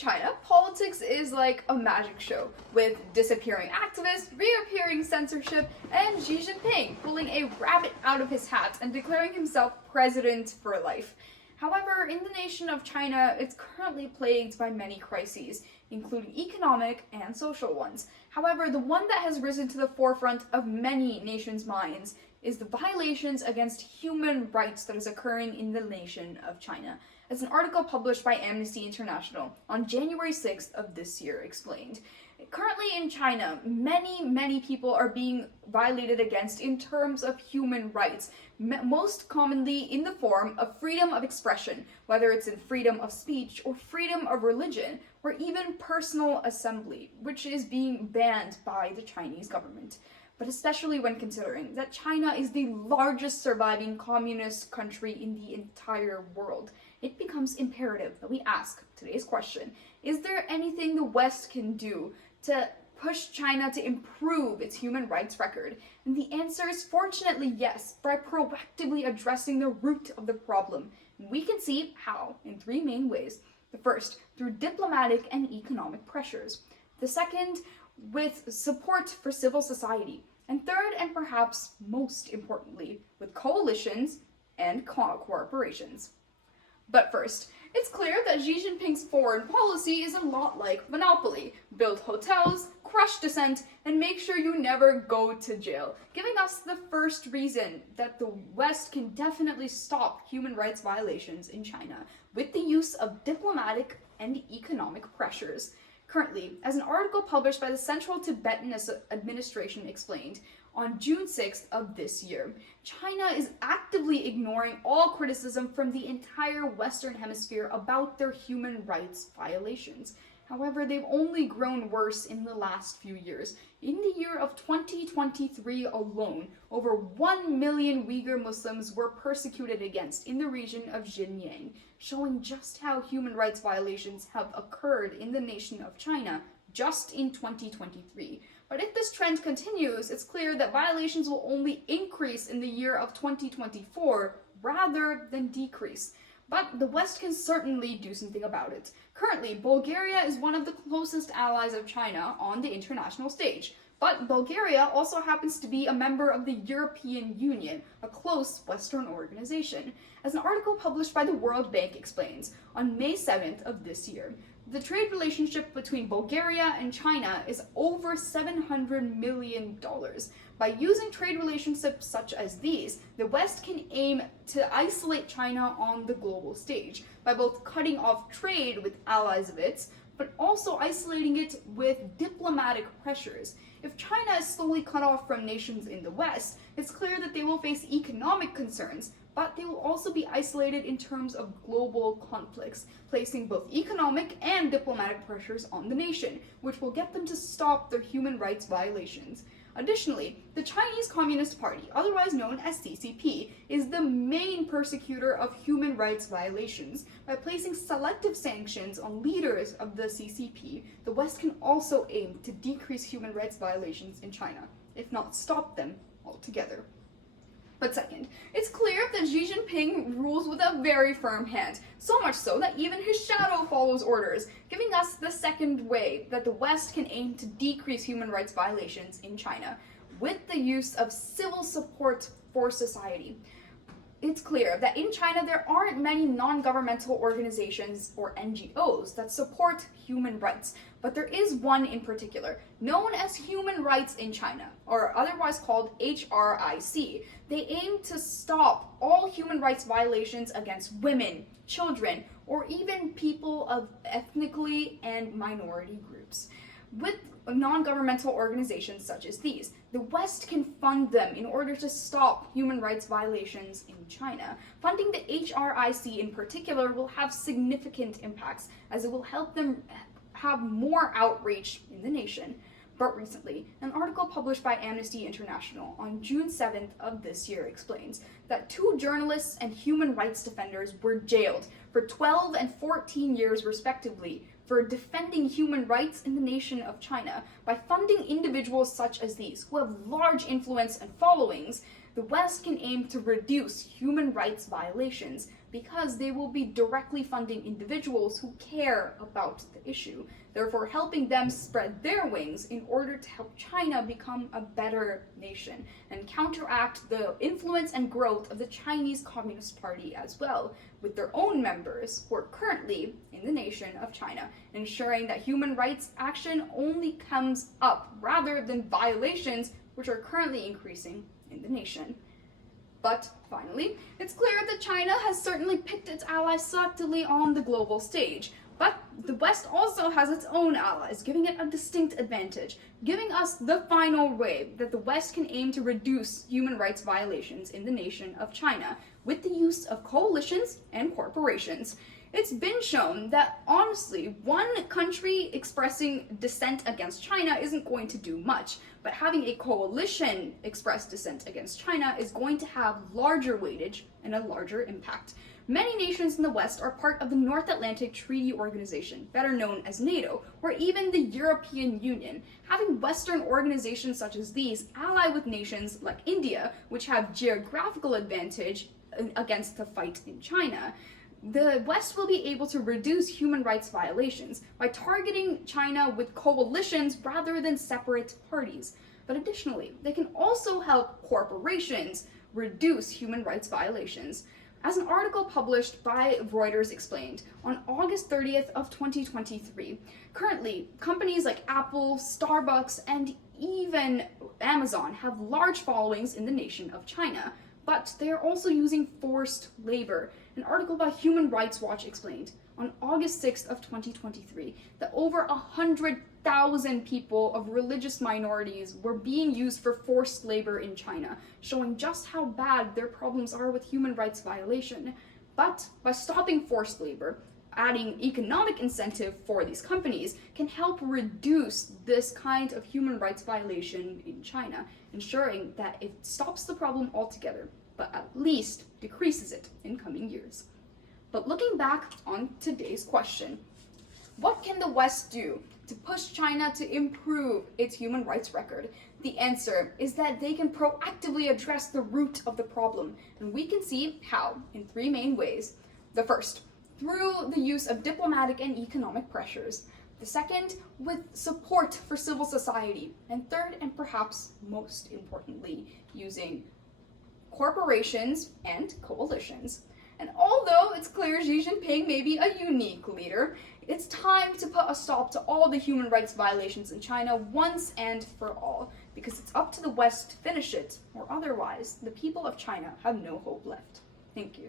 China, politics is like a magic show, with disappearing activists, reappearing censorship, and Xi Jinping pulling a rabbit out of his hat and declaring himself president for life. However, in the nation of China, it's currently plagued by many crises, including economic and social ones. However, the one that has risen to the forefront of many nations' minds is the violations against human rights that is occurring in the nation of China, as an article published by Amnesty International on January 6th of this year explained. Currently in China, many people are being violated against in terms of human rights, most commonly in the form of freedom of expression, whether it's in freedom of speech or freedom of religion, or even personal assembly, which is being banned by the Chinese government. But especially when considering that China is the largest surviving communist country in the entire world, it becomes imperative that we ask today's question: is there anything the West can do to push China to improve its human rights record? And the answer is fortunately yes, by proactively addressing the root of the problem. And we can see how in three main ways. The first, through diplomatic and economic pressures. The second, with support for civil society. And third, and perhaps most importantly, with coalitions and corporations. But first, it's clear that Xi Jinping's foreign policy is a lot like Monopoly. Build hotels, crush dissent, and make sure you never go to jail, giving us the first reason that the West can definitely stop human rights violations in China with the use of diplomatic and economic pressures. Currently, as an article published by the Central Tibetan Administration explained, on June 6th of this year, China is actively ignoring all criticism from the entire Western Hemisphere about their human rights violations. However, they've only grown worse in the last few years. In the year of 2023 alone, over 1 million Uyghur Muslims were persecuted against in the region of Xinjiang, showing just how human rights violations have occurred in the nation of China just in 2023. But if this trend continues, it's clear that violations will only increase in the year of 2024 rather than decrease. But the West can certainly do something about it. Currently, Bulgaria is one of the closest allies of China on the international stage. But Bulgaria also happens to be a member of the European Union, a close Western organization. As an article published by the World Bank explains, on May 7th of this year, the trade relationship between Bulgaria and China is over $700 million. By using trade relationships such as these, the West can aim to isolate China on the global stage by both cutting off trade with allies of its, but also isolating it with diplomatic pressures. If China is slowly cut off from nations in the West, it's clear that they will face economic concerns, but they will also be isolated in terms of global conflicts, placing both economic and diplomatic pressures on the nation, which will get them to stop their human rights violations. Additionally, the Chinese Communist Party, otherwise known as CCP, is the main persecutor of human rights violations. By placing selective sanctions on leaders of the CCP, the West can also aim to decrease human rights violations in China, if not stop them altogether. But second, it's clear that Xi Jinping rules with a very firm hand, so much so that even his shadow follows orders, giving us the second way that the West can aim to decrease human rights violations in China, with the use of civil support for society. It's clear that in China there aren't many non-governmental organizations or NGOs that support human rights, but there is one in particular, known as Human Rights in China, or otherwise called HRIC. They aim to stop all human rights violations against women, children, or even people of ethnically and minority groups. With non-governmental organizations such as these, the West can fund them in order to stop human rights violations in China. Funding the HRIC in particular will have significant impacts, as it will help them have more outreach in the nation. But recently, an article published by Amnesty International on June 7th of this year explains that 2 journalists and human rights defenders were jailed for 12 and 14 years respectively for defending human rights in the nation of China. By funding individuals such as these, who have large influence and followings, the West can aim to reduce human rights violations because they will be directly funding individuals who care about the issue, therefore helping them spread their wings in order to help China become a better nation and counteract the influence and growth of the Chinese Communist Party as well, with their own members who are currently in the nation of China, ensuring that human rights action only comes up rather than violations which are currently increasing in the nation. But finally, it's clear that China has certainly picked its allies selectively on the global stage. But the West also has its own allies, giving it a distinct advantage, giving us the final way that the West can aim to reduce human rights violations in the nation of China with the use of coalitions and corporations. It's been shown that, honestly, one country expressing dissent against China isn't going to do much, but having a coalition express dissent against China is going to have larger weightage and a larger impact. Many nations in the West are part of the North Atlantic Treaty Organization, better known as NATO, or even the European Union. Having Western organizations such as these ally with nations like India, which have geographical advantage against the fight in China, the West will be able to reduce human rights violations by targeting China with coalitions rather than separate parties. But additionally, they can also help corporations reduce human rights violations. As an article published by Reuters explained on August 30th of 2023, currently companies like Apple, Starbucks, and even Amazon have large followings in the nation of China, but they are also using forced labor. An article by Human Rights Watch explained on August 6th of 2023 that over 100,000 people of religious minorities were being used for forced labor in China, showing just how bad their problems are with human rights violation. But by stopping forced labor, adding economic incentive for these companies can help reduce this kind of human rights violation in China, ensuring that it stops the problem altogether, but at least decreases it in coming years. But looking back on today's question, what can the West do to push China to improve its human rights record? The answer is that they can proactively address the root of the problem, and we can see how in three main ways. The first, through the use of diplomatic and economic pressures. The second, with support for civil society. And third, and perhaps most importantly, using corporations and coalitions. And although it's clear Xi Jinping may be a unique leader, it's time to put a stop to all the human rights violations in China once and for all, because it's up to the West to finish it, or otherwise, the people of China have no hope left. Thank you.